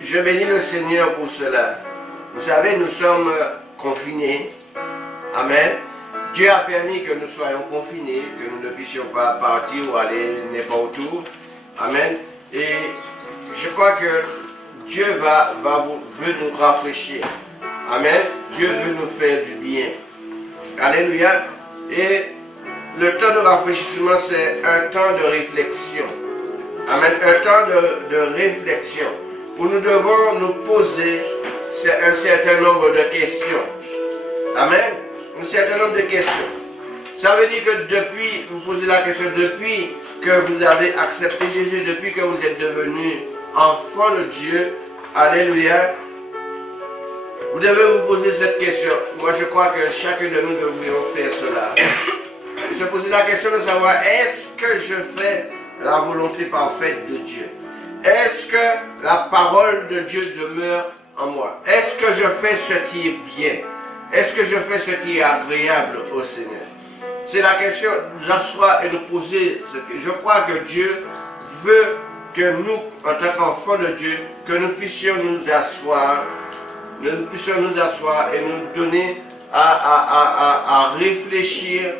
je bénis le Seigneur pour cela. Vous savez, nous sommes confinés. Amen. Dieu a permis que nous soyons confinés, que nous ne puissions pas partir ou aller n'importe où. Amen. Et je crois que Dieu veut nous rafraîchir. Amen. Dieu veut nous faire du bien. Alléluia. Et le temps de rafraîchissement, c'est un temps de réflexion. Amen. Un temps de réflexion où nous devons nous poser un certain nombre de questions. Amen. Un certain nombre de questions. Ça veut dire que depuis, vous posez la question, depuis que vous avez accepté Jésus, depuis que vous êtes devenu enfant de Dieu, alléluia, vous devez vous poser cette question. Moi, je crois que chacun de nous devrions faire cela. Se poser la question de savoir, est-ce que je fais la volonté parfaite de Dieu? Est-ce que la parole de Dieu demeure en moi? Est-ce que je fais ce qui est bien? Est-ce que je fais ce qui est agréable au Seigneur? C'est la question de nous asseoir et de poser. Je crois que Dieu veut que nous, en tant qu'enfants de Dieu, que nous puissions nous asseoir, et nous donner à réfléchir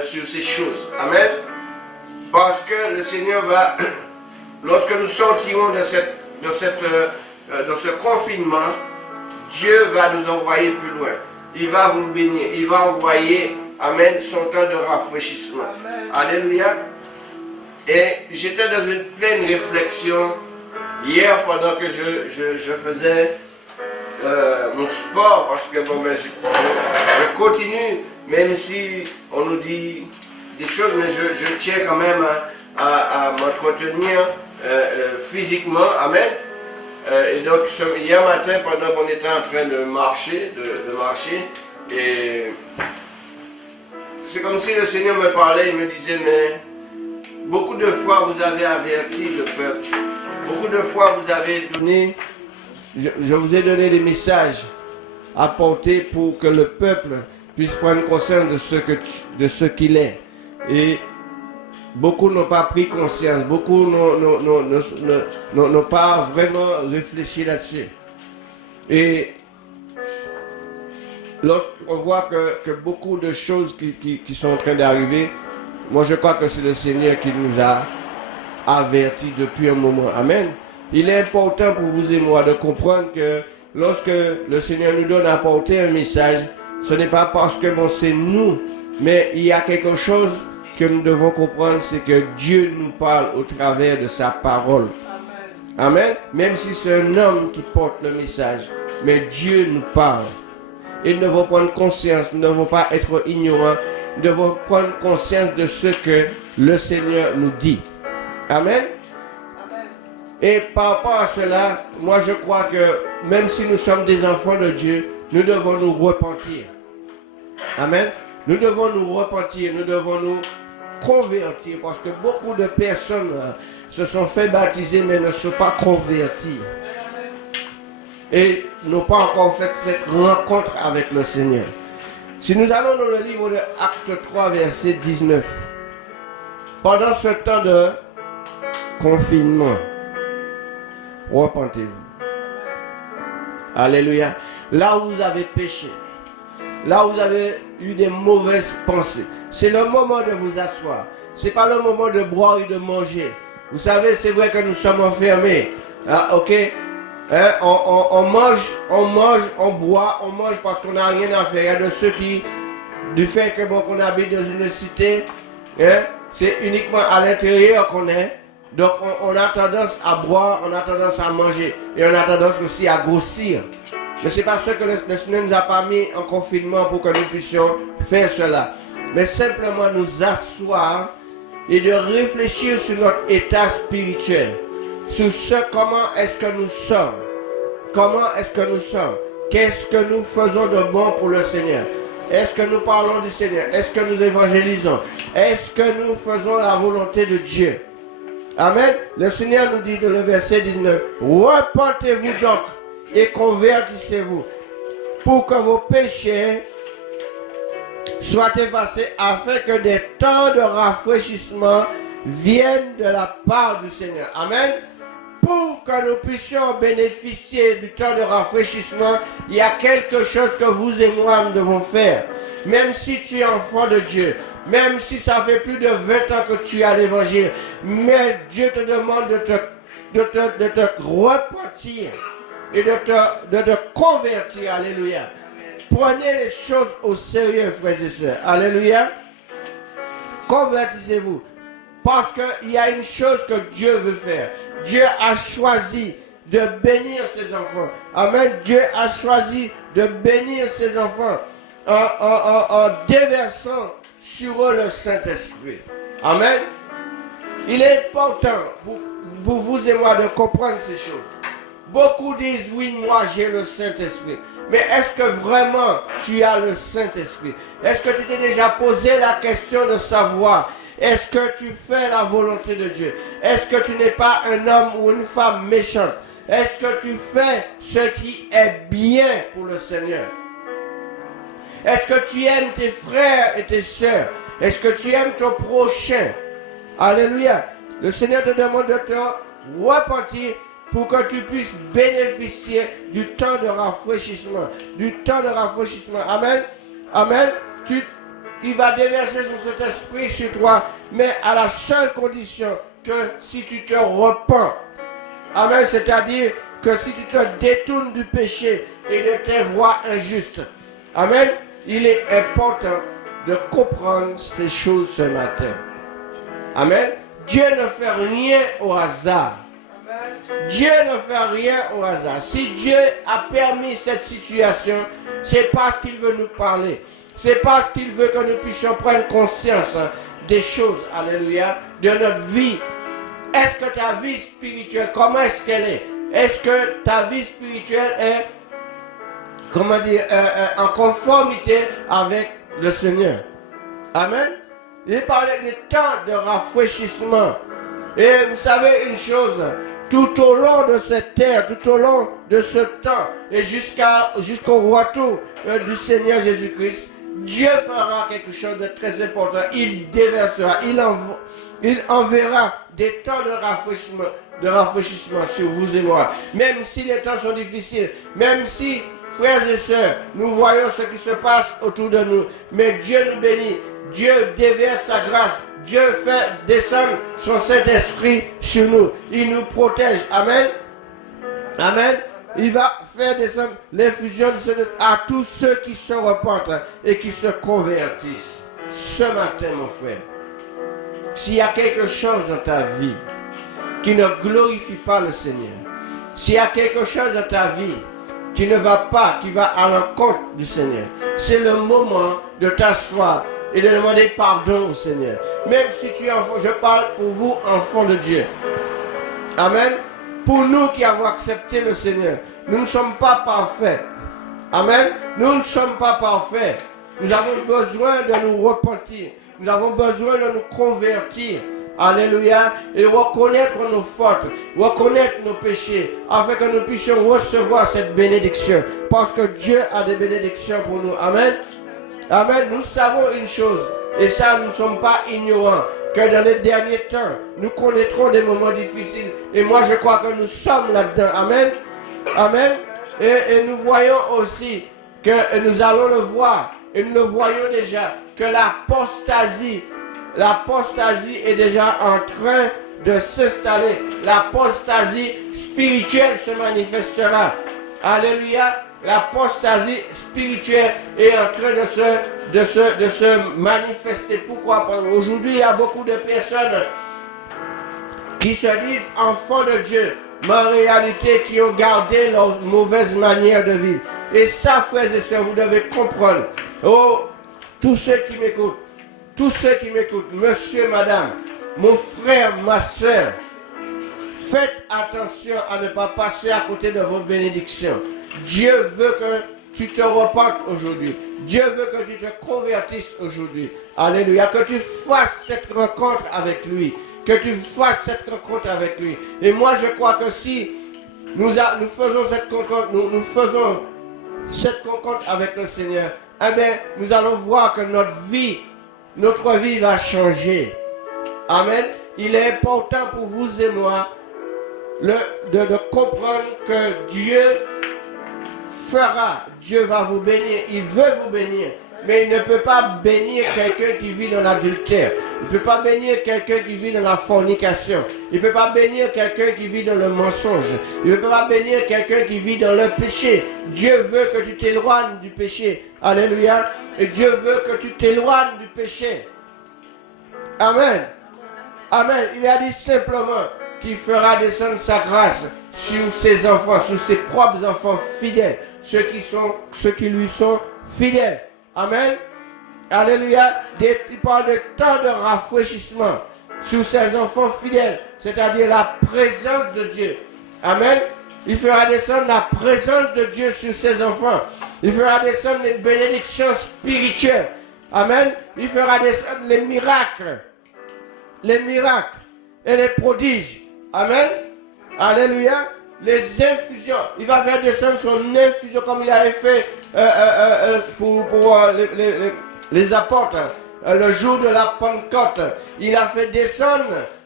sur ces choses. Amen. Parce que le Seigneur va, lorsque nous sortirons de ce confinement, Dieu va nous envoyer plus loin. Il va vous bénir. Il va envoyer, amen, son temps de rafraîchissement. Amen. Alléluia. Et j'étais dans une pleine réflexion hier pendant que je faisais mon sport, parce que bon, ben, je continue, même si on nous dit des choses, mais je tiens quand même à m'entretenir physiquement. Amen. Et donc hier matin, pendant qu'on était en train de marcher, et c'est comme si le Seigneur me parlait, il me disait, mais beaucoup de fois vous avez averti le peuple, beaucoup de fois vous avez donné, je vous ai donné des messages à porter pour que le peuple puisse prendre conscience de ce qu'il est. Et beaucoup n'ont pas pris conscience, beaucoup n'ont pas vraiment réfléchi là-dessus. Et lorsqu'on voit que beaucoup de choses qui sont en train d'arriver, moi je crois que c'est le Seigneur qui nous a avertis depuis un moment. Amen. Il est important pour vous et moi de comprendre que lorsque le Seigneur nous donne à porter un message, ce n'est pas parce que bon, c'est nous, mais il y a quelque chose que nous devons comprendre, c'est que Dieu nous parle au travers de sa parole. Amen. Amen. Même si c'est un homme qui porte le message, mais Dieu nous parle. Et nous devons prendre conscience, nous ne devons pas être ignorants, nous devons prendre conscience de ce que le Seigneur nous dit. Amen. Et par rapport à cela, moi je crois que même si nous sommes des enfants de Dieu, nous devons nous repentir. Amen. Nous devons nous repentir, nous devons nous convertir, parce que beaucoup de personnes se sont fait baptiser mais ne sont pas converties. Et n'ont pas encore fait cette rencontre avec le Seigneur. Si nous allons dans le livre de Actes 3, verset 19, pendant ce temps de confinement, repentez-vous. Alléluia. Là où vous avez péché, là où vous avez eu des mauvaises pensées, c'est le moment de vous asseoir. Ce n'est pas le moment de boire et de manger. Vous savez, c'est vrai que nous sommes enfermés. Ah, ok? Hein? On mange, on boit, on mange parce qu'on n'a rien à faire. Il y a de ceux qui, du fait que bon, qu'on habite dans une cité, hein, c'est uniquement à l'intérieur qu'on est. Donc on a tendance à boire, on a tendance à manger. Et on a tendance aussi à grossir. Mais ce n'est pas ce que le Seigneur nous a pas mis en confinement pour que nous puissions faire cela. Mais simplement nous asseoir et de réfléchir sur notre état spirituel. Sur comment est-ce que nous sommes. Comment est-ce que nous sommes. Qu'est-ce que nous faisons de bon pour le Seigneur. Est-ce que nous parlons du Seigneur. Est-ce que nous évangélisons. Est-ce que nous faisons la volonté de Dieu. Amen. Le Seigneur nous dit dans le verset 19. Repentez-vous donc et convertissez-vous pour que vos péchés soient effacés afin que des temps de rafraîchissement viennent de la part du Seigneur. Amen. pour que nous puissions bénéficier du temps de rafraîchissement, il y a quelque chose que vous et moi nous devons faire. Même si tu es enfant de Dieu, même si ça fait plus de 20 ans que tu as l'évangile, mais Dieu te demande de te repentir et de te convertir. Alléluia. Prenez les choses au sérieux, frères et sœurs. Alléluia. Convertissez-vous. Parce qu'il y a une chose que Dieu veut faire. Dieu a choisi de bénir ses enfants. Amen. Dieu a choisi de bénir ses enfants en déversant sur eux le Saint-Esprit. Amen. Il est important pour vous et moi de comprendre ces choses. Beaucoup disent, oui, moi j'ai le Saint-Esprit. Mais est-ce que vraiment tu as le Saint-Esprit? Est-ce que tu t'es déjà posé la question de savoir, est-ce que tu fais la volonté de Dieu? Est-ce que tu n'es pas un homme ou une femme méchante? Est-ce que tu fais ce qui est bien pour le Seigneur? Est-ce que tu aimes tes frères et tes sœurs? Est-ce que tu aimes ton prochain? Alléluia. Le Seigneur te demande de te repentir pour que tu puisses bénéficier du temps de rafraîchissement. Du temps de rafraîchissement. Amen. Amen. Il va déverser sur cet esprit sur toi, mais à la seule condition que si tu te repens. Amen. C'est-à-dire que si tu te détournes du péché et de tes voies injustes. Amen. Il est important de comprendre ces choses ce matin. Amen. Dieu ne fait rien au hasard. Dieu ne fait rien au hasard. Si Dieu a permis cette situation, c'est parce qu'il veut nous parler. C'est parce qu'il veut que nous puissions prendre conscience des choses, alléluia, de notre vie. Est-ce que ta vie spirituelle, comment est-ce qu'elle est? Est-ce que ta vie spirituelle est, en conformité avec le Seigneur? Amen. Il parlait des temps de rafraîchissement. Et vous savez une chose, tout au long de cette terre, tout au long de ce temps, et jusqu'au retour du Seigneur Jésus-Christ, Dieu fera quelque chose de très important. Il déversera, il enverra des temps de rafraîchissement sur vous et moi. Même si les temps sont difficiles, même si, frères et sœurs, nous voyons ce qui se passe autour de nous, mais Dieu nous bénit, Dieu déverse sa grâce, Dieu fait descendre son Saint-Esprit sur nous. Il nous protège. Amen. Amen. Il va faire descendre l'infusion de Saint-Esprit à tous ceux qui se repentent et qui se convertissent. Ce matin, mon frère, s'il y a quelque chose dans ta vie qui ne glorifie pas le Seigneur, s'il y a quelque chose dans ta vie qui ne va pas, qui va à l'encontre du Seigneur, c'est le moment de t'asseoir et de demander pardon au Seigneur. Même si tu es enfant, je parle pour vous, enfants de Dieu. Amen. Pour nous qui avons accepté le Seigneur, nous ne sommes pas parfaits. Amen. Nous ne sommes pas parfaits. Nous avons besoin de nous repentir. Nous avons besoin de nous convertir. Alléluia. Et reconnaître nos fautes, reconnaître nos péchés, afin que nous puissions recevoir cette bénédiction. Parce que Dieu a des bénédictions pour nous. Amen. Amen. Nous savons une chose, et ça nous ne sommes pas ignorants, que dans les derniers temps, nous connaîtrons des moments difficiles. Et moi je crois que nous sommes là-dedans. Amen. Amen. Et nous voyons aussi que nous allons le voir, et nous le voyons déjà, que l'apostasie est déjà en train de s'installer. L'apostasie spirituelle se manifestera. Alléluia. L'apostasie spirituelle est en train de se manifester. Pourquoi? Parce qu'aujourd'hui, il y a beaucoup de personnes qui se disent enfants de Dieu, mais en réalité qui ont gardé leur mauvaise manière de vivre. Et ça, frères et sœurs, vous devez comprendre. Oh, tous ceux qui m'écoutent, monsieur, madame, mon frère, ma soeur, faites attention à ne pas passer à côté de vos bénédictions. Dieu veut que tu te repentes aujourd'hui. Dieu veut que tu te convertisses aujourd'hui. Alléluia. Que tu fasses cette rencontre avec lui. Que tu fasses cette rencontre avec lui. Et moi, je crois que si nous faisons cette rencontre avec le Seigneur, eh bien, nous allons voir que notre vie va changer. Amen. Il est important pour vous et moi de comprendre que Dieu fera, Dieu va vous bénir, il veut vous bénir. Mais il ne peut pas bénir quelqu'un qui vit dans l'adultère. Il ne peut pas bénir quelqu'un qui vit dans la fornication. Il ne peut pas bénir quelqu'un qui vit dans le mensonge. Il ne peut pas bénir quelqu'un qui vit dans le péché. Dieu veut que tu t'éloignes du péché. Alléluia. Et Dieu veut que tu t'éloignes du péché. Amen. Amen. Il a dit simplement qu'il fera descendre sa grâce sur ses enfants, sur ses propres enfants fidèles. Ceux qui lui sont fidèles. Amen. Alléluia. Il parle de temps de rafraîchissement sur ses enfants fidèles, c'est-à-dire la présence de Dieu. Amen. Il fera descendre la présence de Dieu sur ses enfants. Il fera descendre les bénédictions spirituelles. Amen. Il fera descendre les miracles et les prodiges. Amen. Alléluia. Les infusions. Il va faire descendre son infusion comme il avait fait pour les apôtres. Le jour de la Pentecôte, il a fait descendre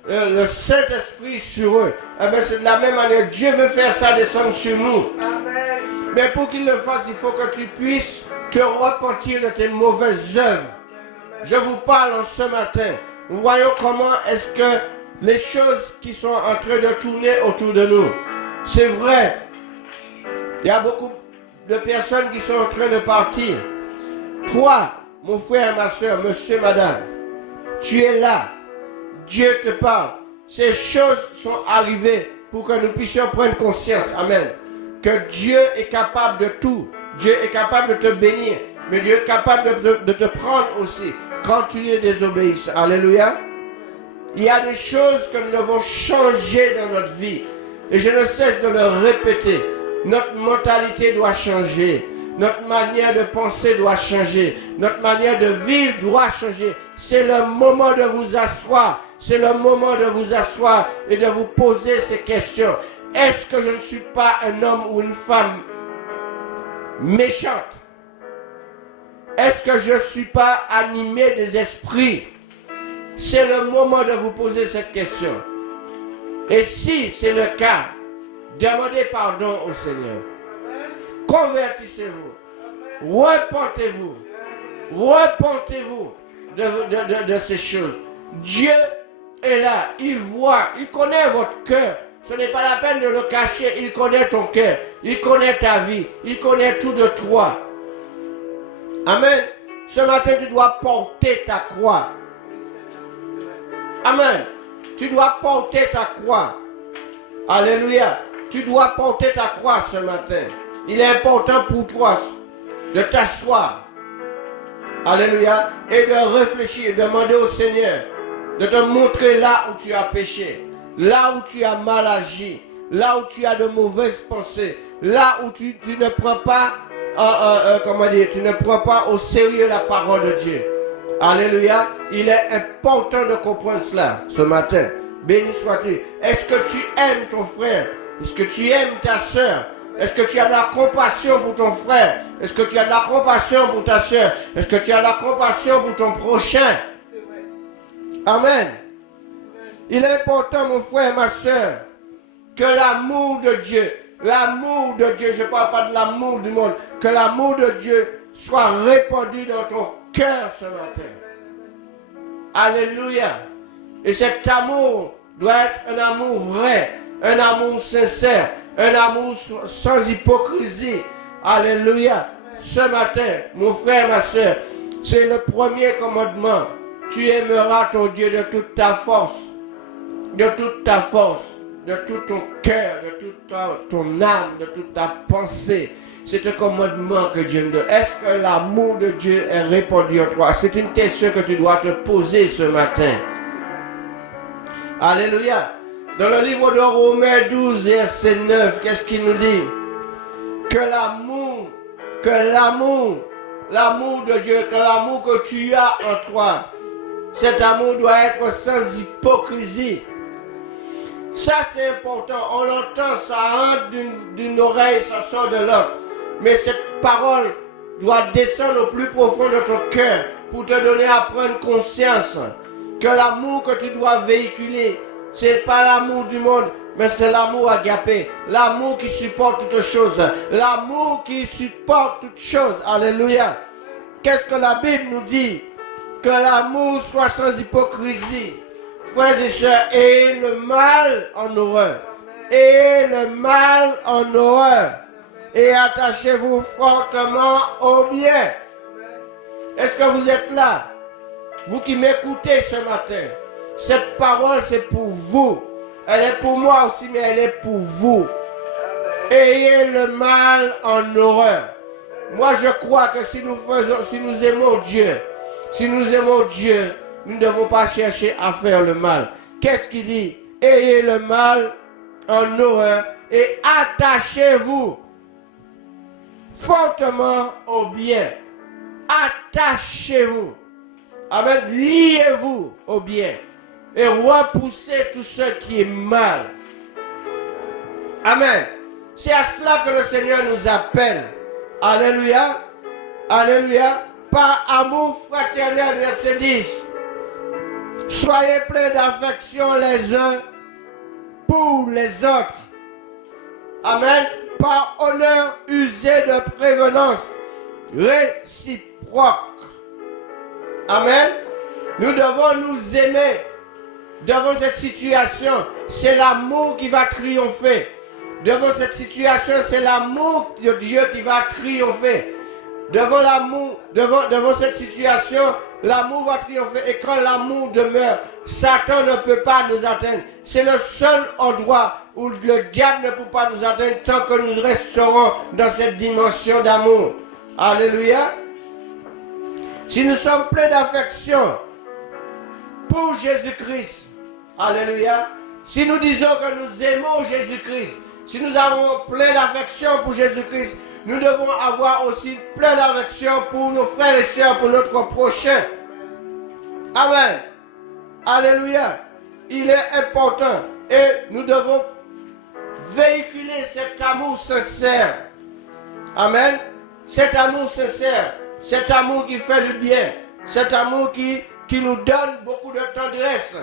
le Saint-Esprit sur eux. Mais c'est de la même manière. Dieu veut faire ça descendre sur nous. Amen. Mais pour qu'il le fasse, il faut que tu puisses te repentir de tes mauvaises œuvres. Je vous parle en ce matin. Nous voyons comment est-ce que les choses qui sont en train de tourner autour de nous. C'est vrai. Il y a beaucoup de personnes qui sont en train de partir. Toi, mon frère, ma soeur, monsieur, madame, tu es là. Dieu te parle. Ces choses sont arrivées pour que nous puissions prendre conscience. Amen. Que Dieu est capable de tout. Dieu est capable de te bénir. Mais Dieu est capable de te prendre aussi quand tu es désobéissant. Alléluia. Il y a des choses que nous devons changer dans notre vie. Et je ne cesse de le répéter. Notre mentalité doit changer. Notre manière de penser doit changer. Notre manière de vivre doit changer. C'est le moment de vous asseoir. C'est le moment de vous asseoir et de vous poser ces questions. Est-ce que je ne suis pas un homme ou une femme méchante? Est-ce que je ne suis pas animé des esprits? C'est le moment de vous poser cette question. Et si c'est le cas, demandez pardon au Seigneur. Convertissez-vous. Repentez-vous. Repentez-vous de ces choses. Dieu est là. Il voit. Il connaît votre cœur. Ce n'est pas la peine de le cacher. Il connaît ton cœur. Il connaît ta vie. Il connaît tout de toi. Amen. Ce matin, tu dois porter ta croix. Amen. Tu dois porter ta croix. Alléluia. Tu dois porter ta croix ce matin. Il est important pour toi de t'asseoir. Alléluia. Et de réfléchir, de demander au Seigneur de te montrer là où tu as péché, là où tu as mal agi, là où tu as de mauvaises pensées, là où tu ne prends pas, tu ne prends pas au sérieux la parole de Dieu. Alléluia. Il est important de comprendre cela ce matin. Béni sois-tu. Est-ce que tu aimes ton frère? Est-ce que tu aimes ta soeur? Est-ce que tu as de la compassion pour ton frère? Est-ce que tu as de la compassion pour ta soeur? Est-ce que tu as de la compassion pour ton prochain? Amen. Il est important, mon frère, ma soeur, que l'amour de Dieu, je ne parle pas de l'amour du monde, que l'amour de Dieu soit répandu dans ton cœur ce matin. Alléluia. Et cet amour doit être un amour vrai, un amour sincère, un amour sans hypocrisie. Alléluia. Ce matin, mon frère, ma soeur, c'est le premier commandement. Tu aimeras ton Dieu de toute ta force, de toute ta force, de tout ton cœur, de toute ton âme, de toute ta pensée. C'est un commandement que Dieu nous donne. Est-ce que l'amour de Dieu est répandu en toi? C'est une question que tu dois te poser ce matin. Alléluia. Dans le livre de Romains 12, verset 9, qu'est-ce qu'il nous dit? Que l'amour de Dieu, que l'amour que tu as en toi, cet amour doit être sans hypocrisie. Ça c'est important. On entend, ça rentre d'une oreille, ça sort de l'autre. Mais cette parole doit descendre au plus profond de ton cœur pour te donner à prendre conscience que l'amour que tu dois véhiculer, ce n'est pas l'amour du monde, mais c'est l'amour agapé, l'amour qui supporte toutes choses, l'amour qui supporte toutes choses. Alléluia. Qu'est-ce que la Bible nous dit? Que l'amour soit sans hypocrisie. Frères et sœurs, ayez le mal en horreur. Ayez le mal en horreur. Et attachez-vous fortement au bien. Est-ce que vous êtes là? Vous qui m'écoutez ce matin, cette parole c'est pour vous. Elle est pour moi aussi, mais elle est pour vous. Ayez le mal en horreur. Moi je crois que si nous aimons Dieu, nous ne devons pas chercher à faire le mal. Qu'est-ce qu'il dit? Ayez le mal en horreur et attachez-vous fortement au bien. Attachez-vous. Amen. Liez-vous au bien. Et repoussez tout ce qui est mal. Amen. C'est à cela que le Seigneur nous appelle. Alléluia. Alléluia. Par amour fraternel, verset 10. Soyez pleins d'affection les uns pour les autres. Amen. Par honneur, usez de prévenance réciproque. Amen. Nous devons nous aimer devant cette situation. C'est l'amour qui va triompher. Devant cette situation, c'est l'amour de Dieu qui va triompher. Devant l'amour, devant cette situation, l'amour va triompher. Et quand l'amour demeure, Satan ne peut pas nous atteindre. C'est le seul endroit où le diable ne peut pas nous atteindre tant que nous resterons dans cette dimension d'amour. Alléluia. Si nous sommes pleins d'affection pour Jésus-Christ, alléluia. Si nous disons que nous aimons Jésus-Christ, si nous avons plein d'affection pour Jésus-Christ, nous devons avoir aussi plein d'affection pour nos frères et sœurs, pour notre prochain. Amen. Alléluia. Il est important et nous devons véhiculer cet amour sincère. Amen. Cet amour sincère, cet amour qui fait du bien, cet amour qui nous donne beaucoup de tendresse.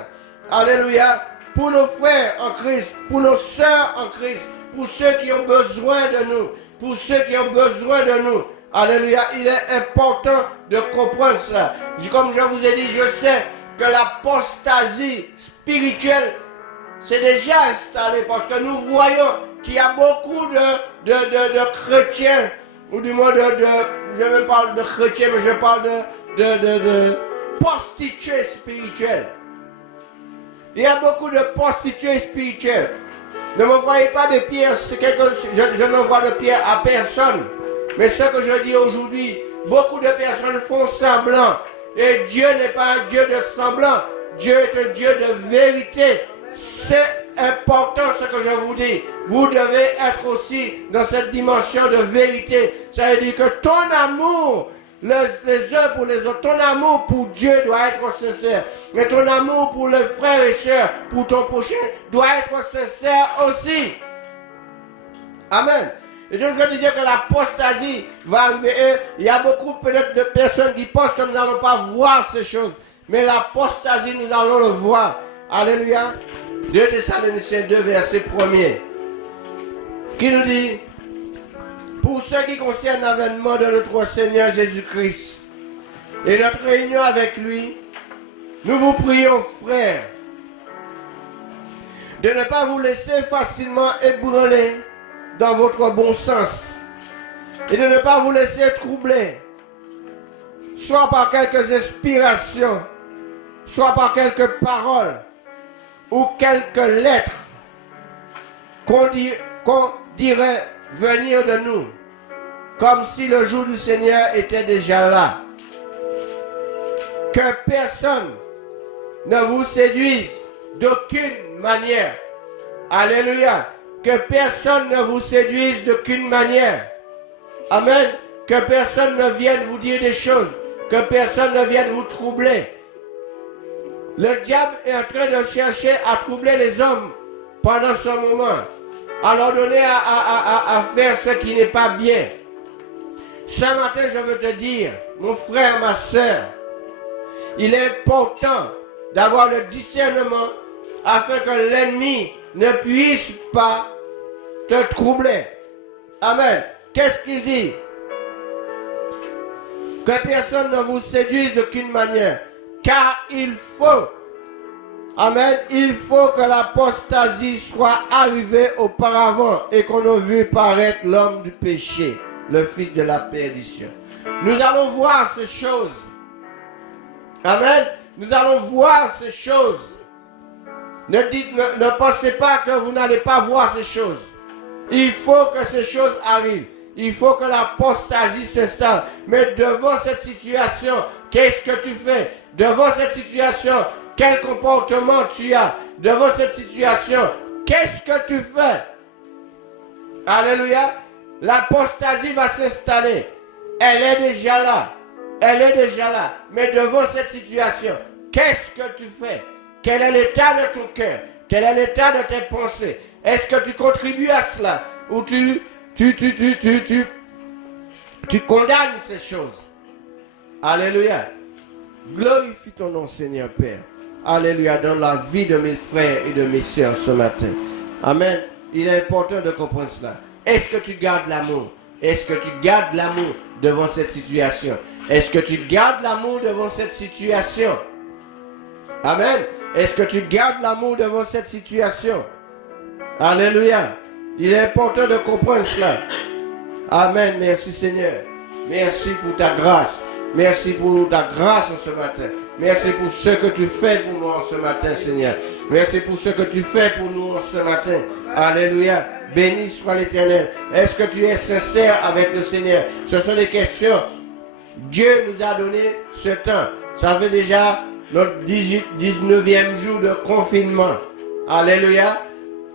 Alléluia. Pour nos frères en Christ, pour nos sœurs en Christ, pour ceux qui ont besoin de nous, pour ceux qui ont besoin de nous. Alléluia. Il est important de comprendre cela. Comme je vous ai dit, je sais que l'apostasie spirituelle s'est déjà installée parce que nous voyons qu'il y a beaucoup de chrétiens, ou du moins je ne parle de chrétiens, mais je parle de prostituées spirituelles. Il y a beaucoup de prostituées spirituelles. Ne me voyez pas de pierre, je n'envoie de pierre à personne. Mais ce que je dis aujourd'hui, beaucoup de personnes font semblant. Et Dieu n'est pas un Dieu de semblant. Dieu est un Dieu de vérité. C'est important ce que je vous dis. Vous devez être aussi dans cette dimension de vérité. Ça veut dire que ton amour, les uns pour les autres, ton amour pour Dieu doit être sincère. Mais ton amour pour les frères et sœurs, pour ton prochain, doit être sincère aussi. Amen. Et donc je disais que l'apostasie va arriver. Il y a beaucoup peut-être de personnes qui pensent que nous n'allons pas voir ces choses. Mais l'apostasie, nous allons le voir. Alléluia. 2 Thessaloniciens 2, verset 1er. Qui nous dit: pour ce qui concerne l'avènement de notre Seigneur Jésus-Christ et notre réunion avec lui, nous vous prions, frères, de ne pas vous laisser facilement ébranler dans votre bon sens et de ne pas vous laisser troubler, soit par quelques inspirations, soit par quelques paroles ou quelques lettres qu'on dirait venir de nous, comme si le jour du Seigneur était déjà là. Que personne ne vous séduise d'aucune manière. Alléluia. Que personne ne vous séduise d'aucune manière. Amen. Que personne ne vienne vous dire des choses. Que personne ne vienne vous troubler. Le diable est en train de chercher à troubler les hommes pendant ce moment. À leur donner à faire ce qui n'est pas bien. Ce matin, je veux te dire, mon frère, ma soeur, il est important d'avoir le discernement afin que l'ennemi ne puisse pas te troubler. Amen. Qu'est-ce qu'il dit? Que personne ne vous séduise d'aucune manière. Car il faut, amen, il faut que l'apostasie soit arrivée auparavant et qu'on ait vu paraître l'homme du péché, le fils de la perdition. Nous allons voir ces choses. Amen. Nous allons voir ces choses. Ne pensez pas que vous n'allez pas voir ces choses. Il faut que ces choses arrivent. Il faut que l'apostasie s'installe. Mais devant cette situation, qu'est-ce que tu fais? Devant cette situation, quel comportement tu as? Devant cette situation, qu'est-ce que tu fais? Alléluia. L'apostasie va s'installer. Elle est déjà là. Elle est déjà là. Mais devant cette situation, qu'est-ce que tu fais? Quel est l'état de ton cœur? Quel est l'état de tes pensées? Est-ce que tu contribues à cela? Ou tu condamnes ces choses? Alléluia. Glorifie ton nom, Seigneur Père. Alléluia. Dans la vie de mes frères et de mes sœurs ce matin. Amen. Il est important de comprendre cela. Est-ce que tu gardes l'amour? Est-ce que tu gardes l'amour devant cette situation? Est-ce que tu gardes l'amour devant cette situation? Amen. Est-ce que tu gardes l'amour devant cette situation? Alléluia. Il est important de comprendre cela. Amen. Merci Seigneur. Merci pour ta grâce. Merci pour ta grâce ce matin. Merci pour ce que tu fais pour nous ce matin, Seigneur. Merci pour ce que tu fais pour nous ce matin. Alléluia. Béni soit l'Éternel. Est-ce que tu es sincère avec le Seigneur? Ce sont des questions. Dieu nous a donné ce temps. Ça fait déjà notre 19e jour de confinement. Alléluia.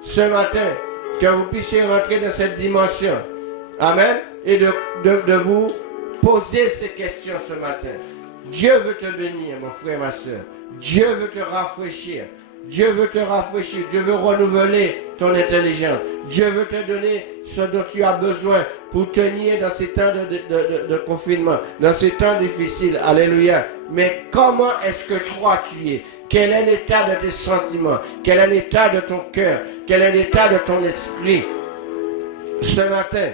Ce matin, que vous puissiez rentrer dans cette dimension. Amen. Et de vous poser ces questions ce matin. Dieu veut te bénir, mon frère, ma soeur. Dieu veut te rafraîchir. Dieu veut te rafraîchir. Dieu veut renouveler ton intelligence. Dieu veut te donner ce dont tu as besoin pour tenir dans ces temps de confinement, dans ces temps difficiles. Alléluia. Mais comment est-ce que toi tu es? Quel est l'état de tes sentiments? Quel est l'état de ton cœur? Quel est l'état de ton esprit? Ce matin,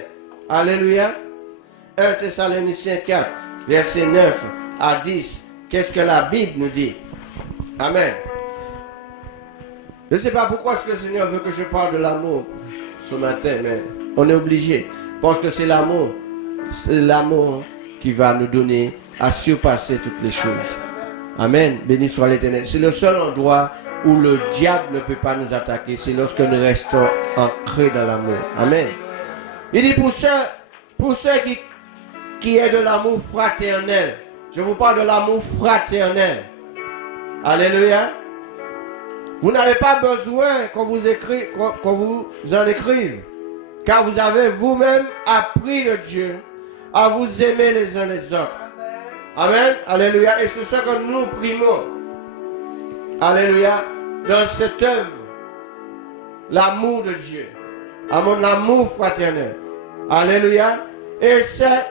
alléluia. 1 Thessaloniciens 4, versets 9 à 10. Qu'est-ce que la Bible nous dit? Amen. Je ne sais pas pourquoi est-ce que le Seigneur veut que je parle de l'amour ce matin, mais on est obligé. Parce que c'est l'amour. C'est l'amour qui va nous donner à surpasser toutes les choses. Amen. Béni soit l'Éternel. C'est le seul endroit où le diable ne peut pas nous attaquer. C'est lorsque nous restons ancrés dans l'amour. Amen. Il dit pour ceux qui est de l'amour fraternel. Je vous parle de l'amour fraternel. Alléluia. Vous n'avez pas besoin qu'on vous en écrive. Car vous avez vous-même appris de Dieu à vous aimer les uns les autres. Amen. Alléluia. Et c'est ce que nous primons. Alléluia. Dans cette œuvre. L'amour de Dieu. Amen. L'amour fraternel. Alléluia. Et c'est,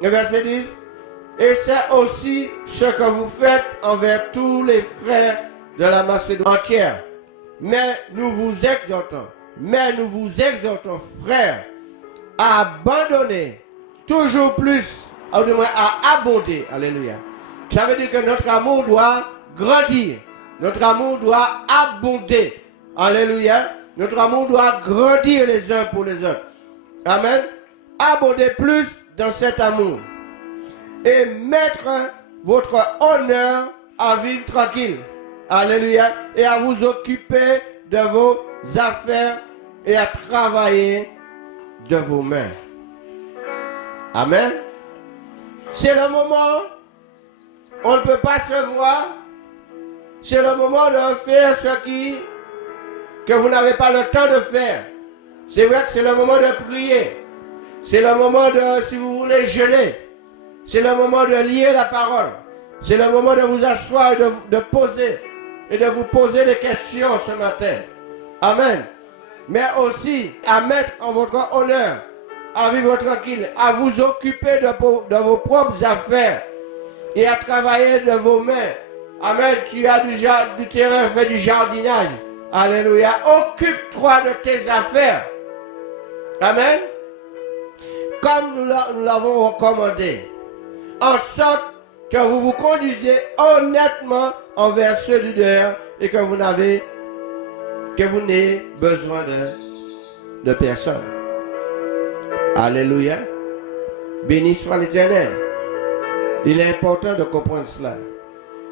le verset 10, et c'est aussi ce que vous faites envers tous les frères de la Macédoine entière. Mais nous vous exhortons, frères, à abandonner toujours plus, ou du moins à abonder. Alléluia. Ça veut dire que notre amour doit grandir. Notre amour doit abonder. Alléluia. Notre amour doit grandir les uns pour les autres. Amen. Abonder plus dans cet amour. Et mettre votre honneur à vivre tranquille. Alléluia. Et à vous occuper de vos affaires et à travailler de vos mains. Amen. C'est le moment où on ne peut pas se voir. C'est le moment de faire ce que vous n'avez pas le temps de faire. C'est vrai que c'est le moment de prier. C'est le moment de, si vous voulez, jeûner. C'est le moment de lier la parole. C'est le moment de vous asseoir et de poser et de vous poser des questions ce matin. Amen. Mais aussi à mettre en votre honneur, à vivre tranquille, à vous occuper de vos propres affaires et à travailler de vos mains. Amen. Tu as du terrain, fais du jardinage. Alléluia. Occupe-toi de tes affaires. Amen. Comme nous l'avons recommandé. En sorte que vous vous conduisez honnêtement envers ceux du dehors et que vous n'ayez besoin de personne. Alléluia. Béni soit l'Éternel. Il est important de comprendre cela.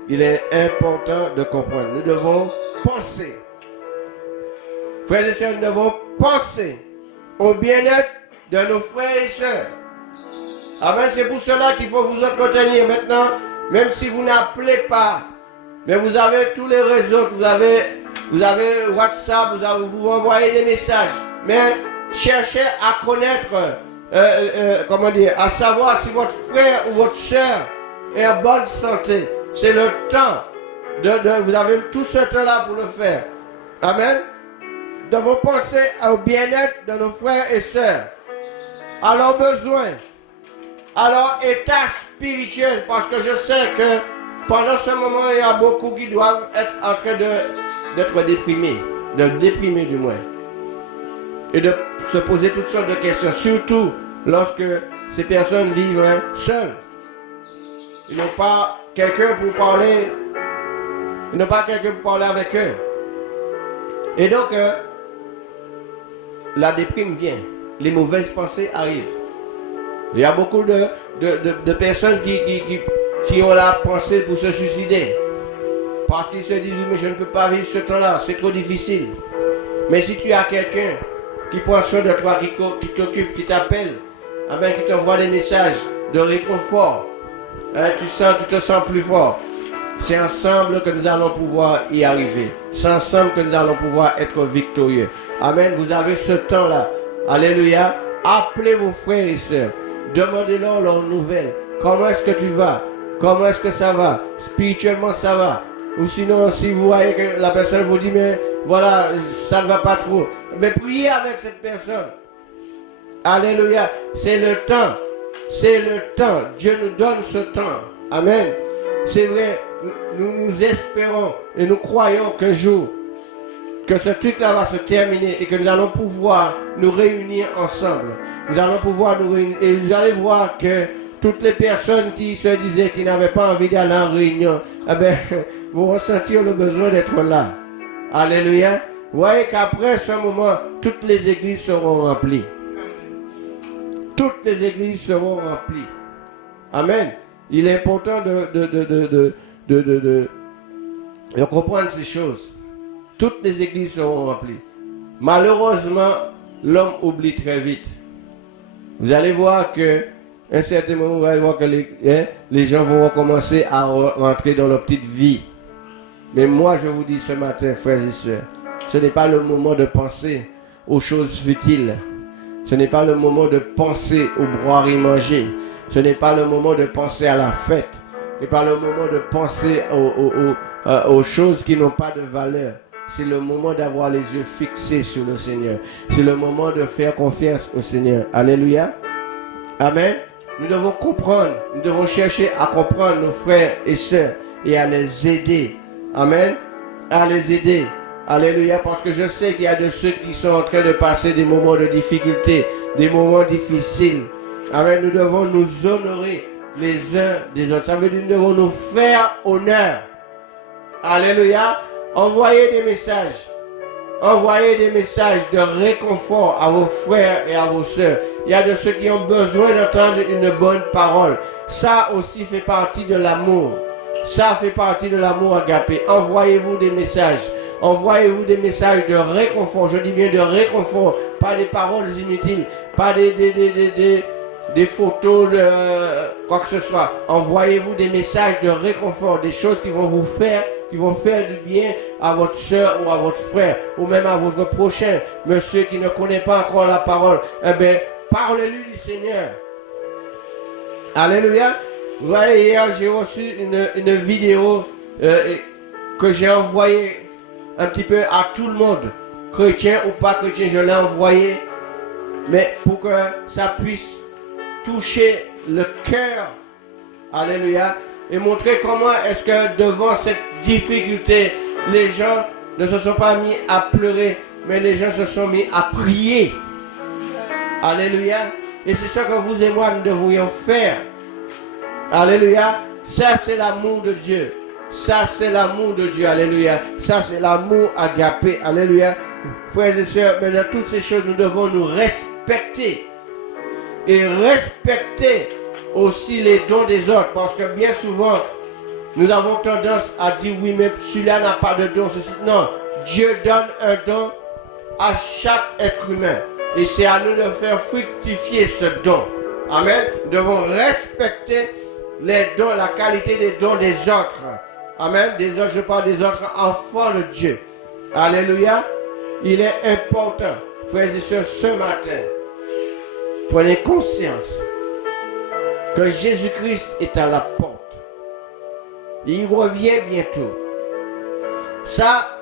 Il est important de comprendre. Nous devons penser. Frères et sœurs, nous devons penser au bien-être de nos frères et sœurs. Amen. C'est pour cela qu'il faut vous entretenir maintenant, même si vous n'appelez pas. Mais vous avez tous les réseaux, vous avez WhatsApp, vous envoyez des messages. Mais cherchez à connaître, à savoir si votre frère ou votre sœur est en bonne santé. C'est le temps. Vous avez tout ce temps-là pour le faire. Amen. Nous devons penser au bien-être de nos frères et sœurs, à leurs besoins, à leur état spirituel, parce que je sais que pendant ce moment, il y a beaucoup qui doivent être en train d'être déprimés, du moins, et de se poser toutes sortes de questions, surtout lorsque ces personnes vivent seules. Ils n'ont pas quelqu'un pour parler, avec eux. Et donc, la déprime vient, les mauvaises pensées arrivent. Il y a beaucoup de personnes qui ont la pensée pour se suicider. Parce qu'ils se disent, mais je ne peux pas vivre ce temps-là, c'est trop difficile. Mais si tu as quelqu'un qui prend soin de toi, qui t'occupe, qui t'appelle, qui t'envoie des messages de réconfort, tu te sens plus fort. C'est ensemble que nous allons pouvoir y arriver. C'est ensemble que nous allons pouvoir être victorieux. Amen. Vous avez ce temps-là. Alléluia. Appelez vos frères et sœurs. Demandez-leur leurs nouvelles. Comment est-ce que tu vas? Comment est-ce que ça va? Spirituellement, ça va? Ou sinon, si vous voyez que la personne vous dit, mais voilà, ça ne va pas trop. Mais priez avec cette personne. Alléluia. C'est le temps. C'est le temps. Dieu nous donne ce temps. Amen. C'est vrai. Nous espérons et nous croyons qu'un jour, que ce truc-là va se terminer et que nous allons pouvoir nous réunir ensemble. Nous allons pouvoir nous réunir et vous allez voir que toutes les personnes qui se disaient qu'ils n'avaient pas envie d'aller en réunion, vont ressentir le besoin d'être là. Alléluia. Vous voyez qu'après ce moment, toutes les églises seront remplies. Toutes les églises seront remplies. Amen. Il est important de comprendre ces choses. Toutes les églises seront remplies. Malheureusement, l'homme oublie très vite. Vous allez voir que un certain moment, vous allez voir que les gens vont recommencer à rentrer dans leur petite vie. Mais moi, je vous dis ce matin, frères et sœurs, ce n'est pas le moment de penser aux choses futiles. Ce n'est pas le moment de penser au boire et manger. Ce n'est pas le moment de penser à la fête. Ce n'est pas le moment de penser aux choses qui n'ont pas de valeur. C'est le moment d'avoir les yeux fixés sur le Seigneur. C'est le moment de faire confiance au Seigneur. Alléluia. Amen. Nous devons comprendre, nous devons chercher à comprendre nos frères et sœurs et à les aider. Amen. À les aider. Alléluia. Parce que je sais qu'il y a de ceux qui sont en train de passer des moments de difficulté, des moments difficiles. Amen. Nous devons nous honorer les uns des autres. Ça veut dire que nous devons nous faire honneur. Alléluia. Envoyez des messages. Envoyez des messages de réconfort à vos frères et à vos sœurs. Il y a de ceux qui ont besoin d'entendre une bonne parole. Ça aussi fait partie de l'amour. Ça fait partie de l'amour agapé. Envoyez-vous des messages. Envoyez-vous des messages de réconfort. Je dis bien de réconfort. Pas des paroles inutiles. Pas des photos, quoi que ce soit. Envoyez-vous des messages de réconfort. Des choses qui vont vous faire du bien à votre soeur ou à votre frère, ou même à votre prochain, monsieur qui ne connaît pas encore la parole. Parlez-lui du Seigneur. Alléluia. Vous voyez, hier, j'ai reçu une vidéo que j'ai envoyée un petit peu à tout le monde, chrétien ou pas chrétien, je l'ai envoyée, mais pour que ça puisse toucher le cœur. Alléluia. Et montrer comment est-ce que devant cette difficulté, les gens ne se sont pas mis à pleurer, mais les gens se sont mis à prier. Alléluia. Et c'est ce que vous et moi nous devrions faire. Alléluia. Ça c'est l'amour de Dieu. Ça c'est l'amour de Dieu. Alléluia. Ça c'est l'amour agapé. Alléluia. Frères et sœurs, mais dans toutes ces choses, nous devons nous respecter. Et respecter aussi les dons des autres. Parce que bien souvent, nous avons tendance à dire oui, mais celui-là n'a pas de don. Non, Dieu donne un don à chaque être humain. Et c'est à nous de faire fructifier ce don. Amen. Nous devons respecter les dons, la qualité des dons des autres. Amen. Des autres, je parle des autres enfants de Dieu. Alléluia. Il est important, frères et sœurs, ce matin, prenez conscience que Jésus-Christ est à la porte. Il revient bientôt. Ça,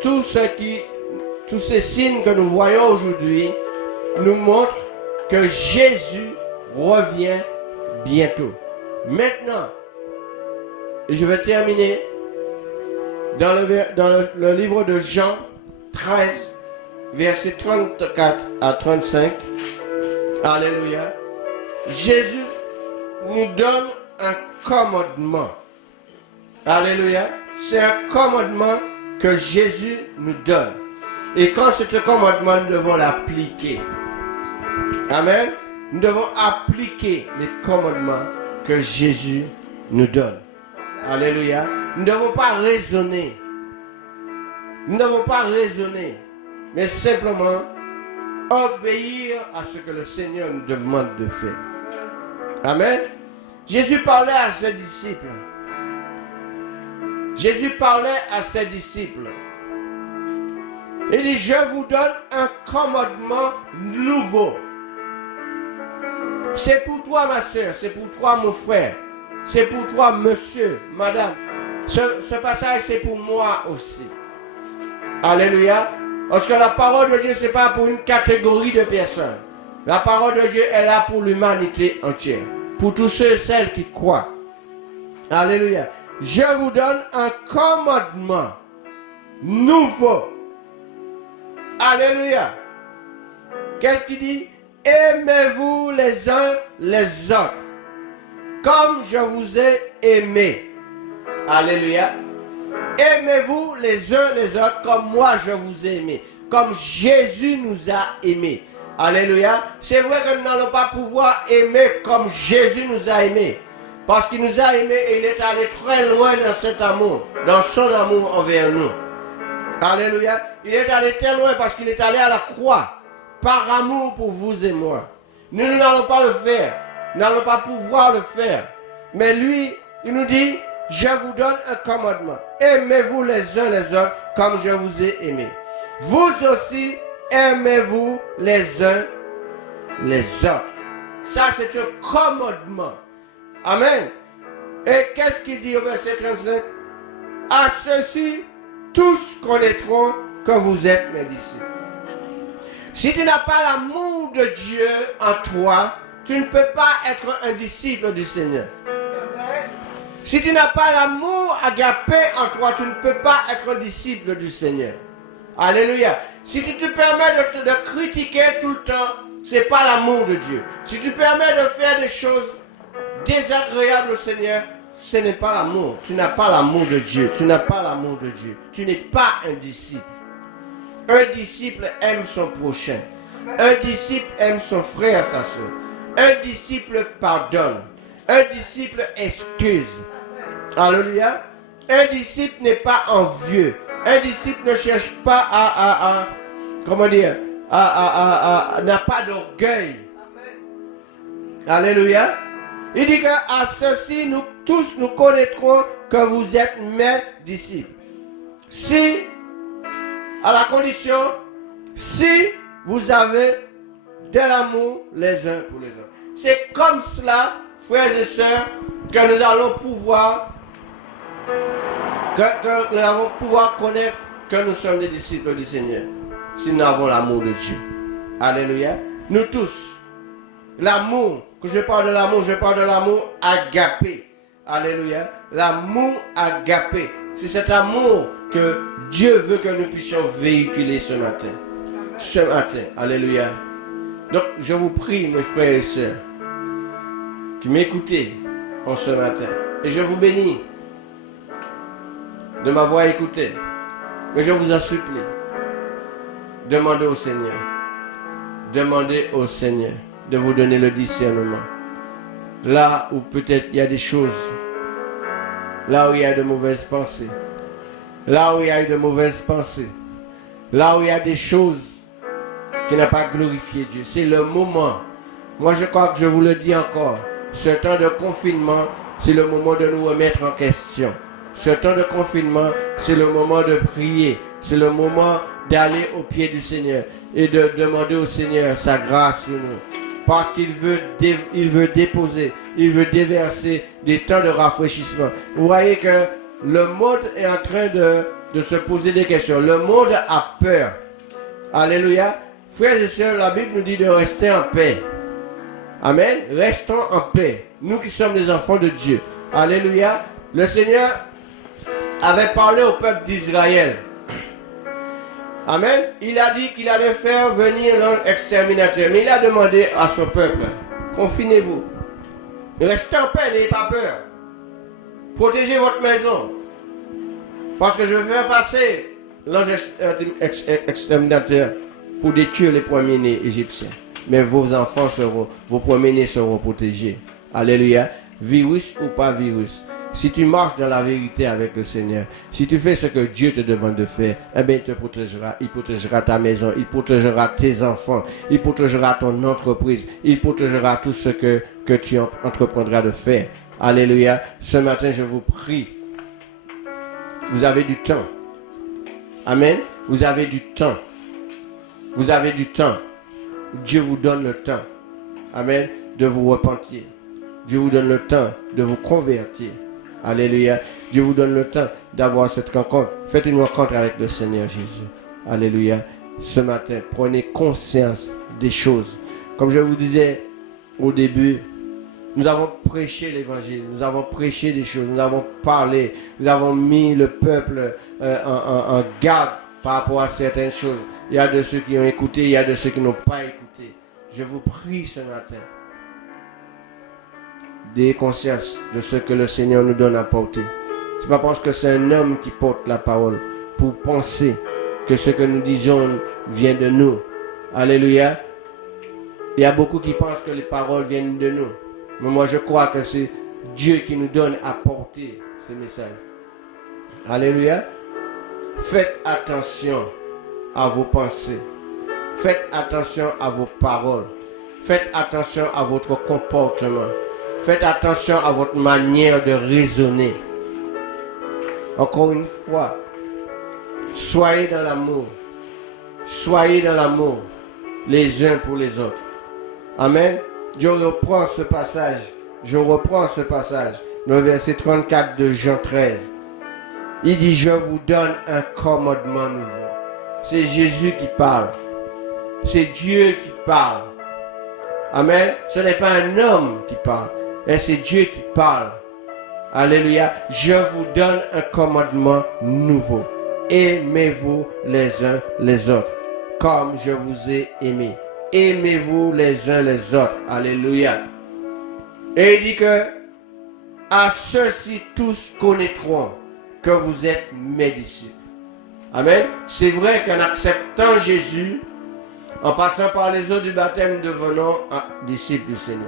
tous ces signes que nous voyons aujourd'hui nous montrent que Jésus revient bientôt. Maintenant, je vais terminer dans le livre de Jean 13, versets 34 à 35. Alléluia. Jésus nous donne un commandement. Alléluia. C'est un commandement que Jésus nous donne. Et quand c'est un commandement, nous devons l'appliquer. Amen. Nous devons appliquer les commandements que Jésus nous donne. Alléluia. Nous ne devons pas raisonner. Nous n'avons pas raisonné, mais simplement obéir à ce que le Seigneur nous demande de faire. Amen. Jésus parlait à ses disciples. Jésus parlait à ses disciples. Il dit, je vous donne un commandement nouveau. C'est pour toi, ma soeur, c'est pour toi, mon frère, c'est pour toi, monsieur, madame. Ce passage, c'est pour moi aussi. Alléluia. Parce que la parole de Dieu, ce n'est pas pour une catégorie de personnes. La parole de Dieu est là pour l'humanité entière. Pour tous ceux et celles qui croient. Alléluia. Je vous donne un commandement nouveau. Alléluia. Qu'est-ce qu'il dit? Aimez-vous les uns les autres. Comme je vous ai aimé. Alléluia. Aimez-vous les uns les autres comme moi je vous ai aimé. Comme Jésus nous a aimés. Alléluia. C'est vrai que nous n'allons pas pouvoir aimer comme Jésus nous a aimés. Parce qu'il nous a aimés et il est allé très loin dans cet amour. Dans son amour envers nous. Alléluia. Il est allé très loin parce qu'il est allé à la croix. Par amour pour vous et moi. Nous n'allons pas le faire. Nous n'allons pas pouvoir le faire. Mais lui, il nous dit, je vous donne un commandement. Aimez-vous les uns les autres comme je vous ai aimé. Vous aussi, aimez-vous les uns les autres. Ça, c'est un commandement. Amen. Et qu'est-ce qu'il dit au verset 35? À ceux-ci, tous connaîtront que vous êtes mes disciples. Si tu n'as pas l'amour de Dieu en toi, tu ne peux pas être un disciple du Seigneur. Si tu n'as pas l'amour agapé en toi, tu ne peux pas être un disciple du Seigneur. Alléluia. Si tu te permets de critiquer tout le temps, ce n'est pas l'amour de Dieu. Si tu permets de faire des choses désagréables au Seigneur, ce n'est pas l'amour. Tu n'as pas l'amour de Dieu. Tu n'as pas l'amour de Dieu. Tu n'es pas un disciple. Un disciple aime son prochain. Un disciple aime son frère, sa soeur. Un disciple pardonne. Un disciple excuse. Alléluia. Un disciple n'est pas envieux. Un disciple ne cherche pas n'a pas d'orgueil. Alléluia. Il dit qu'à ceci, nous tous nous connaîtrons que vous êtes mes disciples. Si, à la condition, si vous avez de l'amour les uns pour les autres. C'est comme cela, frères et sœurs, que nous allons pouvoir connaître que nous sommes des disciples du Seigneur. Si nous avons l'amour de Dieu. Alléluia. Nous tous. L'amour, que je parle de l'amour agapé. Alléluia. L'amour agapé. C'est cet amour que Dieu veut que nous puissions véhiculer ce matin. Ce matin. Alléluia. Donc, je vous prie, mes frères et sœurs, qui m'écoutez en ce matin. Et je vous bénis de m'avoir écouté. Mais je vous en supplie. Demandez au Seigneur. Demandez au Seigneur de vous donner le discernement. Là où peut-être il y a des choses, là où il y a de mauvaises pensées, là où il y a eu de mauvaises pensées, là où il y a des choses qui n'ont pas glorifié Dieu, c'est le moment. Moi je crois que je vous le dis encore, ce temps de confinement, c'est le moment de nous remettre en question. Ce temps de confinement, c'est le moment de prier, c'est le moment d'aller au pied du Seigneur et de demander au Seigneur sa grâce sur nous. Parce qu'il veut, déposer, il veut déverser des temps de rafraîchissement. Vous voyez que le monde est en train de se poser des questions. Le monde a peur. Alléluia. Frères et sœurs, la Bible nous dit de rester en paix. Amen. Restons en paix. Nous qui sommes les enfants de Dieu. Alléluia. Le Seigneur avait parlé au peuple d'Israël. Amen. Il a dit qu'il allait faire venir l'ange exterminateur. Mais il a demandé à son peuple, confinez-vous. Restez en paix, n'ayez pas peur. Protégez votre maison. Parce que je vais faire passer l'ange exterminateur pour détruire les premiers-nés égyptiens. Mais vos enfants vos premiers-nés seront protégés. Alléluia. Virus ou pas virus. Si tu marches dans la vérité avec le Seigneur, si tu fais ce que Dieu te demande de faire, eh bien il te protégera. Il protégera ta maison, il protégera tes enfants, il protégera ton entreprise, il protégera tout ce que tu entreprendras de faire. Alléluia. Ce matin, je vous prie. Vous avez du temps. Amen. Vous avez du temps. Vous avez du temps. Dieu vous donne le temps. Amen. De vous repentir. Dieu vous donne le temps de vous convertir. Alléluia. Dieu vous donne le temps d'avoir cette rencontre. Faites une rencontre avec le Seigneur Jésus. Alléluia. Ce matin, prenez conscience des choses. Comme je vous disais au début, nous avons prêché l'évangile. Nous avons prêché des choses. Nous avons parlé. Nous avons mis le peuple en garde par rapport à certaines choses. Il y a de ceux qui ont écouté, il y a de ceux qui n'ont pas écouté. Je vous prie ce matin. Ayez conscience de ce que le Seigneur nous donne à porter. Ce n'est pas parce que c'est un homme qui porte la parole pour penser que ce que nous disons vient de nous. Alléluia. Il y a beaucoup qui pensent que les paroles viennent de nous. Mais moi je crois que c'est Dieu qui nous donne à porter ce message. Alléluia. Faites attention à vos pensées. Faites attention à vos paroles. Faites attention à votre comportement. Faites attention à votre manière de raisonner. Encore une fois, soyez dans l'amour. Soyez dans l'amour les uns pour les autres. Amen. Je reprends ce passage. Le verset 34 de Jean 13. Il dit, je vous donne un commandement nouveau. C'est Jésus qui parle. C'est Dieu qui parle. Amen. Ce n'est pas un homme qui parle. Et c'est Dieu qui parle. Alléluia. Je vous donne un commandement nouveau. Aimez-vous les uns les autres. Comme je vous ai aimé. Aimez-vous les uns les autres. Alléluia. Et il dit que à ceux-ci tous connaîtront que vous êtes mes disciples. Amen. C'est vrai qu'en acceptant Jésus, en passant par les eaux du baptême, devenons disciples du Seigneur.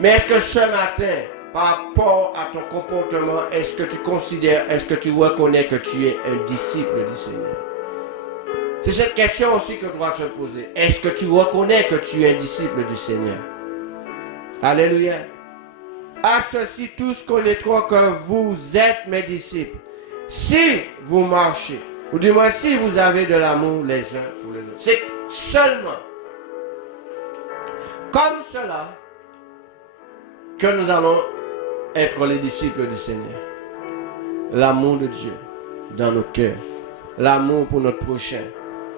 Mais est-ce que ce matin, par rapport à ton comportement, est-ce que tu considères, est-ce que tu reconnais que tu es un disciple du Seigneur? C'est cette question aussi que doit se poser. Est-ce que tu reconnais que tu es un disciple du Seigneur? Alléluia. À ceux-ci tous connaîtront que vous êtes mes disciples. Si vous marchez, ou du moins si vous avez de l'amour les uns pour les autres. C'est seulement comme cela que nous allons être les disciples du Seigneur. L'amour de Dieu dans nos cœurs. L'amour pour notre prochain.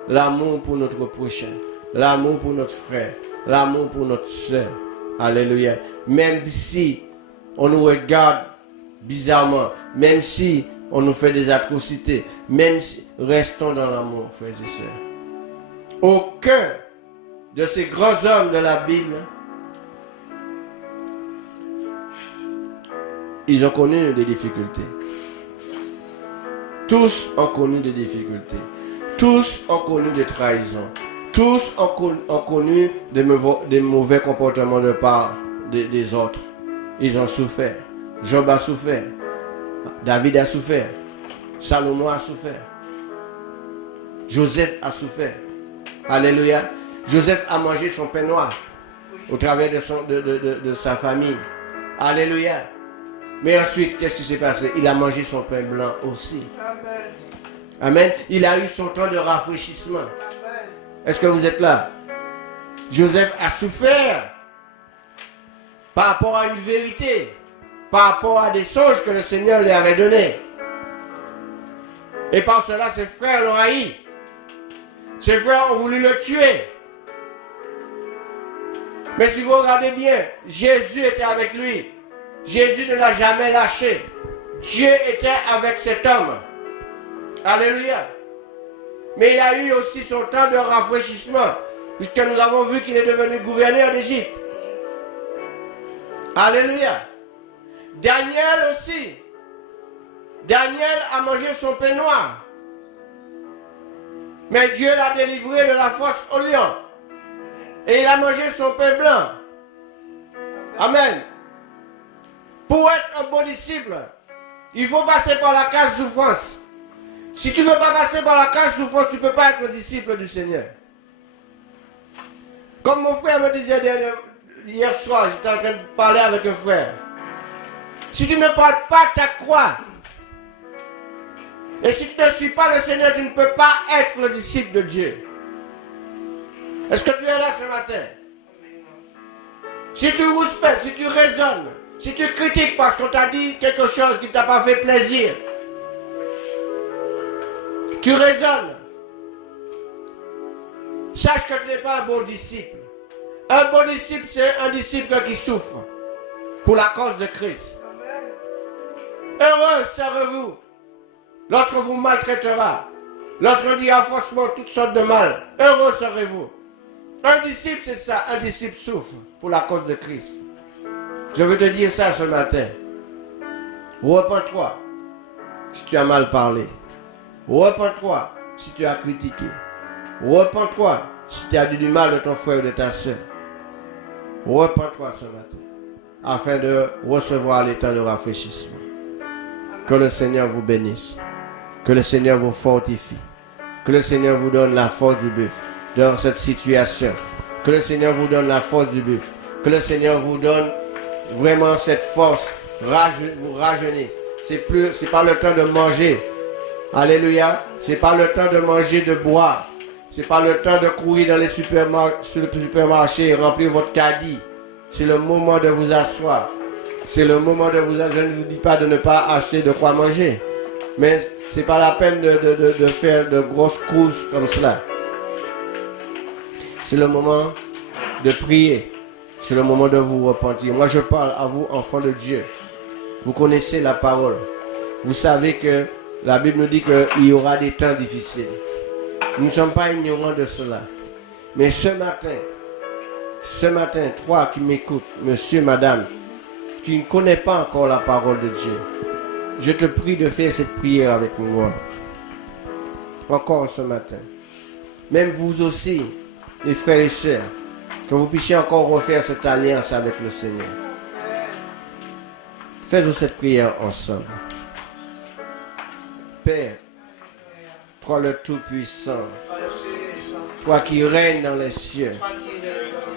L'amour pour notre prochain. L'amour pour notre frère. L'amour pour notre soeur. Alléluia. Même si on nous regarde bizarrement, même si on nous fait des atrocités. Même si, restons dans l'amour, frères et sœurs. Aucun de ces grands hommes de la Bible, ils ont connu des difficultés. Tous ont connu des difficultés. Tous ont connu des trahisons. Tous ont connu des mauvais comportements de part des autres. Ils ont souffert. Job a souffert. David a souffert. Salomon a souffert. Joseph a souffert. Alléluia. Joseph a mangé son pain noir au travers de sa famille. Alléluia. Mais ensuite, qu'est-ce qui s'est passé? Il a mangé son pain blanc aussi. Amen. Amen. Il a eu son temps de rafraîchissement. Amen. Est-ce que vous êtes là? Joseph a souffert par rapport à une vérité, par rapport à des songes que le Seigneur lui avait donnés. Et par cela, ses frères l'ont haï. Ses frères ont voulu le tuer. Mais si vous regardez bien, Jésus était avec lui. Jésus ne l'a jamais lâché. Dieu était avec cet homme. Alléluia. Mais il a eu aussi son temps de rafraîchissement, puisque nous avons vu qu'il est devenu gouverneur d'Égypte. Alléluia. Daniel aussi. Daniel a mangé son pain noir. Mais Dieu l'a délivré de la fosse au lion. Et il a mangé son pain blanc. Amen. Pour être un bon disciple, il faut passer par la case souffrance. Si tu ne veux pas passer par la case souffrance, tu ne peux pas être un disciple du Seigneur. Comme mon frère me disait hier soir, j'étais en train de parler avec un frère. Si tu ne portes pas ta croix, et si tu ne suis pas le Seigneur, tu ne peux pas être le disciple de Dieu. Est-ce que tu es là ce matin? Si tu rouspètes, si tu raisonnes, si tu critiques parce qu'on t'a dit quelque chose qui ne t'a pas fait plaisir, tu raisonnes, sache que tu n'es pas un bon disciple. Un bon disciple, c'est un disciple qui souffre pour la cause de Christ. Heureux serez-vous lorsqu'on vous maltraitera, lorsqu'on dira faussement toutes sortes de mal. Heureux serez-vous. Un disciple, c'est ça. Un disciple souffre pour la cause de Christ. Je veux te dire ça ce matin. Repens-toi si tu as mal parlé. Repens-toi si tu as critiqué. Repens-toi si tu as dit du mal de ton frère ou de ta soeur. Repens-toi ce matin afin de recevoir les temps de rafraîchissement. Que le Seigneur vous bénisse. Que le Seigneur vous fortifie. Que le Seigneur vous donne la force du buffle dans cette situation. Que le Seigneur vous donne la force du buffle. Que le Seigneur vous donne vraiment cette force. Vous rajeunissez. C'est pas le temps de manger. Alléluia. C'est pas le temps de manger, de boire. C'est pas le temps de courir dans les supermarchés et remplir votre caddie. C'est le moment de vous asseoir. C'est le moment de vous asseoir. Je ne vous dis pas de ne pas acheter de quoi manger. Mais ce n'est pas la peine de faire de grosses courses comme cela. C'est le moment de prier. C'est le moment de vous repentir. Moi, je parle à vous, enfants de Dieu. Vous connaissez la parole. Vous savez que la Bible nous dit qu'il y aura des temps difficiles. Nous ne sommes pas ignorants de cela. Mais ce matin, toi qui m'écoutes, monsieur, madame, tu ne connais pas encore la parole de Dieu. Je te prie de faire cette prière avec moi. Encore ce matin. Même vous aussi, les frères et sœurs, que vous puissiez encore refaire cette alliance avec le Seigneur. Faisons cette prière ensemble. Père, toi le Tout-Puissant, toi qui règnes dans les cieux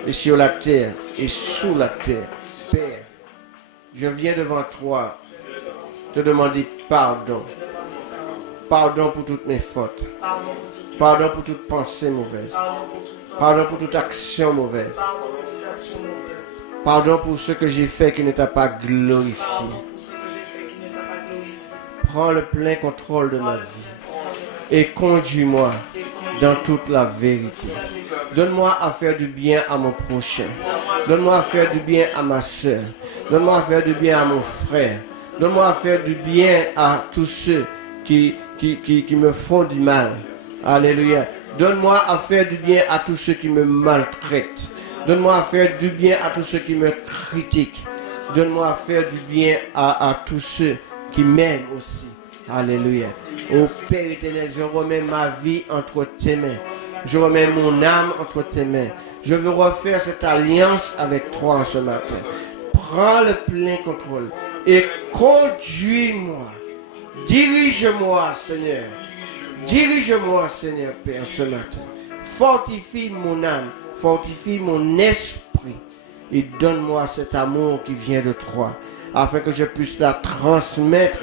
et sur la terre et sous la terre, Père, je viens devant toi te demander pardon. Pardon pour toutes mes fautes. Pardon pour toute pensée mauvaise. Pardon pour toute action mauvaise. Pardon pour ce que j'ai fait qui ne t'a pas glorifié. Prends le plein contrôle de ma vie et conduis-moi dans toute la vérité. Donne-moi à faire du bien à mon prochain. Donne-moi à faire du bien à ma soeur. Donne-moi à faire du bien à mon frère. Donne-moi à faire du bien à tous ceux qui me font du mal. Alléluia. Donne-moi à faire du bien à tous ceux qui me maltraitent. Donne-moi à faire du bien à tous ceux qui me critiquent. Donne-moi à faire du bien à tous ceux qui m'aiment aussi. Alléluia. Ô Père éternel, je remets ma vie entre tes mains. Je remets mon âme entre tes mains. Je veux refaire cette alliance avec toi en ce matin. Prends le plein contrôle et conduis-moi. Dirige-moi, Seigneur. Dirige-moi, Seigneur, Père, ce matin. Fortifie mon âme, fortifie mon esprit et donne-moi cet amour qui vient de toi, afin que je puisse la transmettre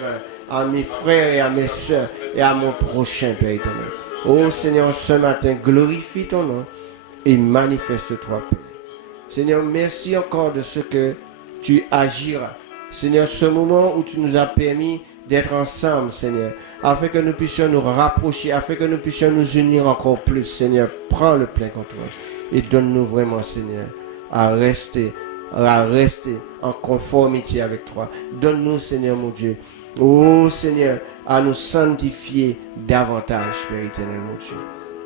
à mes frères et à mes soeurs et à mon prochain, Père éternel. Oh Seigneur, ce matin, glorifie ton nom et manifeste-toi, Père. Seigneur, merci encore de ce que tu agiras. Seigneur, ce moment où tu nous as permis d'être ensemble, Seigneur, afin que nous puissions nous rapprocher, afin que nous puissions nous unir encore plus, Seigneur. Prends le plein contrôle et donne-nous vraiment, Seigneur, à rester en conformité avec toi. Donne-nous, Seigneur mon Dieu, oh Seigneur, à nous sanctifier davantage, Père éternel mon Dieu.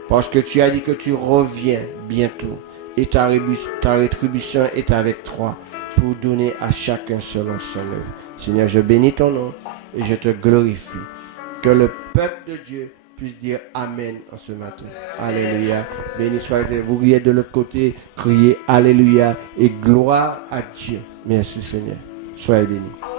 Parce que tu as dit que tu reviens bientôt et ta rétribution est avec toi pour donner à chacun selon son œuvre. Seigneur, je bénis ton nom et je te glorifie. Que le peuple de Dieu puisse dire Amen en ce matin. Alléluia. Béni soit-il. Vous riez de l'autre côté, criez Alléluia et gloire à Dieu. Merci Seigneur. Soyez bénis.